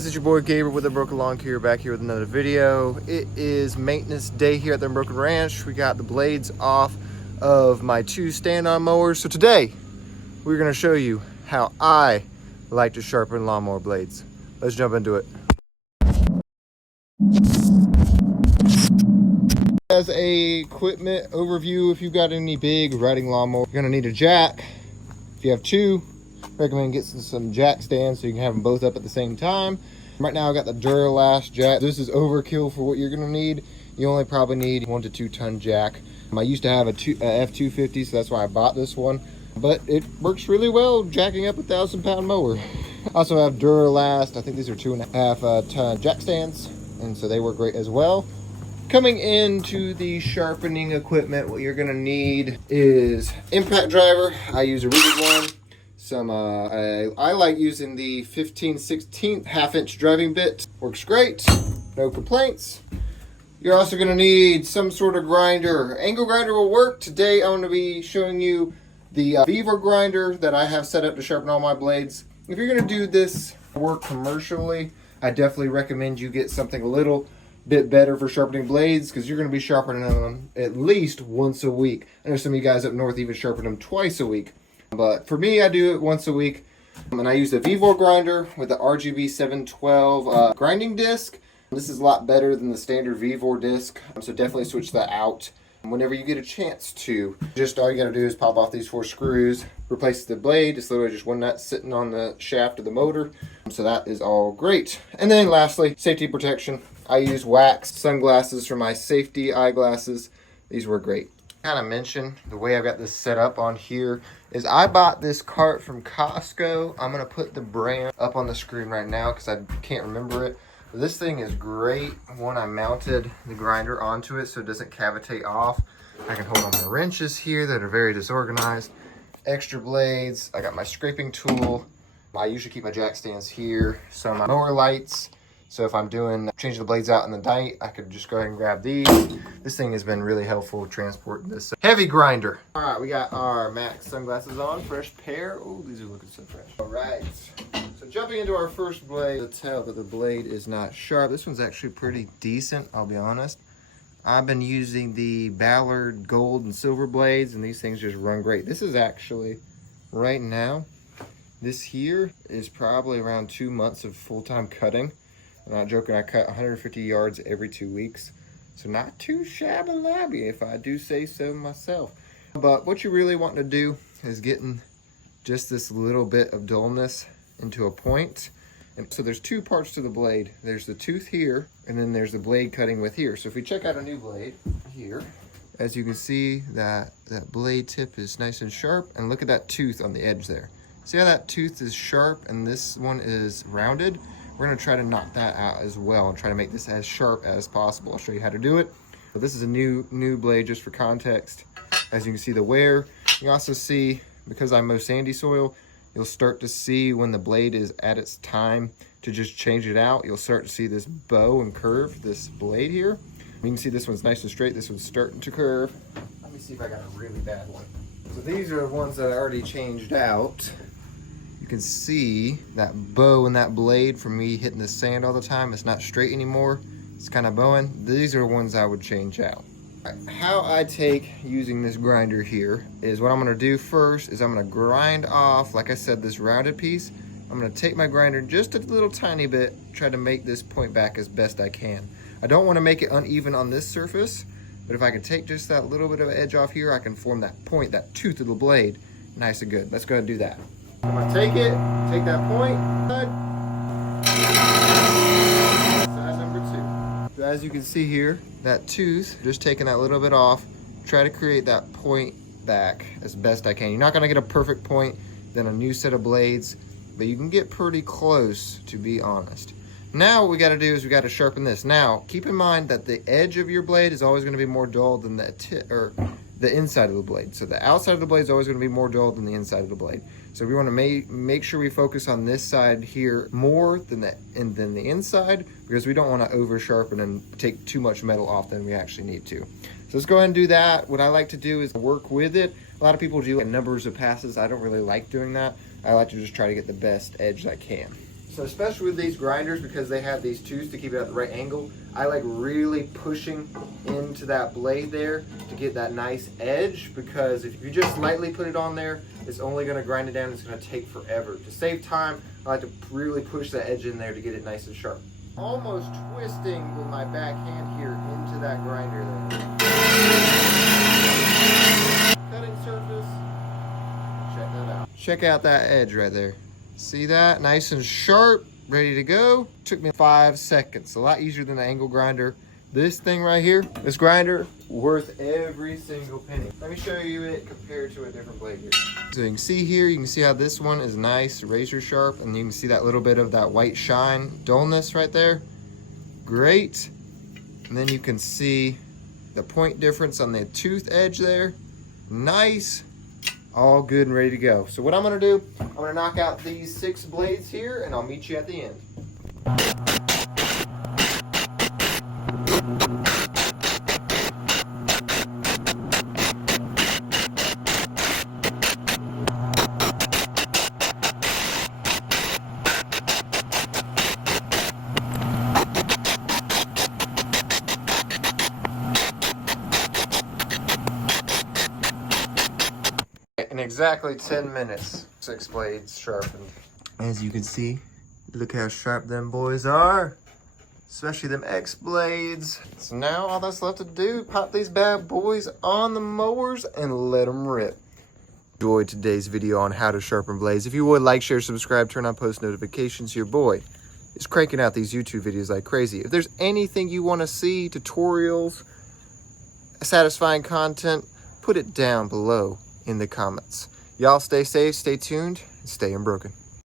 This is your boy Gabriel with Unbroken Lawn Care, back here with another video. It is maintenance day here at the Unbroken Ranch. We got the blades off of my two stand-on mowers. So today, we're gonna show you how I like to sharpen lawnmower blades. Let's jump into it. As a equipment overview, if you've got any big riding lawnmower, you're gonna need a jack. If you have two, recommend getting some jack stands so you can have them both up at the same time. Right now I got the Duralast jack. This is overkill for what you're gonna need. You only probably need 1 to 2 ton jack. I used to have a F250, so that's why I bought this one. But it works really well jacking up a 1,000-pound mower. I also have Duralast, I think these are 2.5 ton jack stands, and so they work great as well. Coming into the sharpening equipment, what you're gonna need is impact driver. I use a rigid one. I like using the 15/16 half-inch driving bit. Works great, no complaints. You're also gonna need some sort of grinder. Angle grinder will work. Today I'm gonna be showing you the Beaver grinder that I have set up to sharpen all my blades. If you're gonna do this work commercially, I definitely recommend you get something a little bit better for sharpening blades, because you're going to be sharpening them at least once a week. I know some of you guys up north even sharpen them twice a week, but for me I do it once a week. And I use the Vevor grinder with the RGB 712 grinding disc. This is a lot better than the standard Vevor disc, so definitely switch that out whenever you get a chance to. Just all you got to do is pop off these 4 screws, replace the blade. It's literally just one nut sitting on the shaft of the motor, so that is all great. And then lastly, safety protection. I use wax sunglasses for my safety eyeglasses. These work great. Kind of mention the way I've got this set up on here is I bought this cart from Costco. I'm gonna put the brand up on the screen right now because I can't remember it. But this thing is great. When I mounted the grinder onto it so it doesn't cavitate off, I can hold on the wrenches here that are very disorganized. Extra blades. I got my scraping tool. I usually keep my jack stands here. So my mower lights. So if I'm changing the blades out in the night, I could just go ahead and grab these. This thing has been really helpful transporting this heavy grinder. All right, we got our Max sunglasses on, fresh pair. Oh, these are looking so fresh. All right, so jumping into our first blade, to tell that the blade is not sharp. This one's actually pretty decent, I'll be honest. I've been using the Ballard gold and silver blades, and these things just run great. This is actually, right now, this here is probably around 2 months of full-time cutting. I'm not joking, I cut 150 yards every 2 weeks. So not too shabby-labby, if I do say so myself. But what you really want to do is getting just this little bit of dullness into a point. And so there's 2 parts to the blade. There's the tooth here, and then there's the blade cutting with here. So if we check out a new blade here, as you can see, that blade tip is nice and sharp. And look at that tooth on the edge there. See how that tooth is sharp and this one is rounded? We're gonna try to knock that out as well and try to make this as sharp as possible. I'll show you how to do it. But this is a new blade just for context. As you can see the wear. You also see, because I mow sandy soil, you'll start to see when the blade is at its time to just change it out. You'll start to see this bow and curve, this blade here. You can see this one's nice and straight. This one's starting to curve. Let me see if I got a really bad one. So these are the ones that I already changed out. You can see that bow and that blade from me hitting the sand all the time. It's not straight anymore. It's kind of bowing. These are ones I would change out. How I take using this grinder here is what I'm going to do first is I'm going to grind off, like I said, this rounded piece. I'm going to take my grinder just a little tiny bit, try to make this point back as best I can. I don't want to make it uneven on this surface, but if I can take just that little bit of edge off here, I can form that point, that tooth of the blade, nice and good. Let's go ahead and do that. I'm gonna take that point, size number 2. So as you can see here, that tooth, just taking that little bit off, try to create that point back as best I can. You're not gonna get a perfect point, then a new set of blades, but you can get pretty close, to be honest. Now what we gotta do is we gotta sharpen this. Now, keep in mind that the edge of your blade is always gonna be more dull than the inside of the blade. So the outside of the blade is always going to be more dull than the inside of the blade. So we want to make sure we focus on this side here more than the inside, because we don't want to over sharpen and take too much metal off than we actually need to. So let's go ahead and do that. What I like to do is work with it. A lot of people do numbers of passes. I don't really like doing that. I like to just try to get the best edge I can. So especially with these grinders, because they have these tools to keep it at the right angle, I like really pushing into that blade there to get that nice edge, because if you just lightly put it on there, it's only going to grind it down. It's going to take forever. To save time, I like to really push that edge in there to get it nice and sharp. Almost twisting with my back hand here into that grinder there. Cutting surface. Check that out. Check out that edge right there. See that? Nice and sharp, ready to go. Took me 5 seconds. A lot easier than the angle grinder. This thing right here, this grinder, worth every single penny. Let me show you it compared to a different blade here. So you can see here, you can see how this one is nice, razor sharp, and you can see that little bit of that white shine, dullness right there. Great. And then you can see the point difference on the tooth edge there. Nice. All good and ready to go. So what I'm gonna do, I'm gonna knock out these 6 blades here, and I'll meet you at the end. In exactly 10 minutes, 6 blades sharpened. As you can see, look how sharp them boys are, especially them X blades. So now all that's left to do, pop these bad boys on the mowers and let them rip. Enjoyed today's video on how to sharpen blades. If you would, like, share, subscribe, turn on post notifications. Your boy is cranking out these YouTube videos like crazy. If there's anything you want to see, tutorials, satisfying content, put it down below in the comments. Y'all stay safe, stay tuned, and stay unbroken.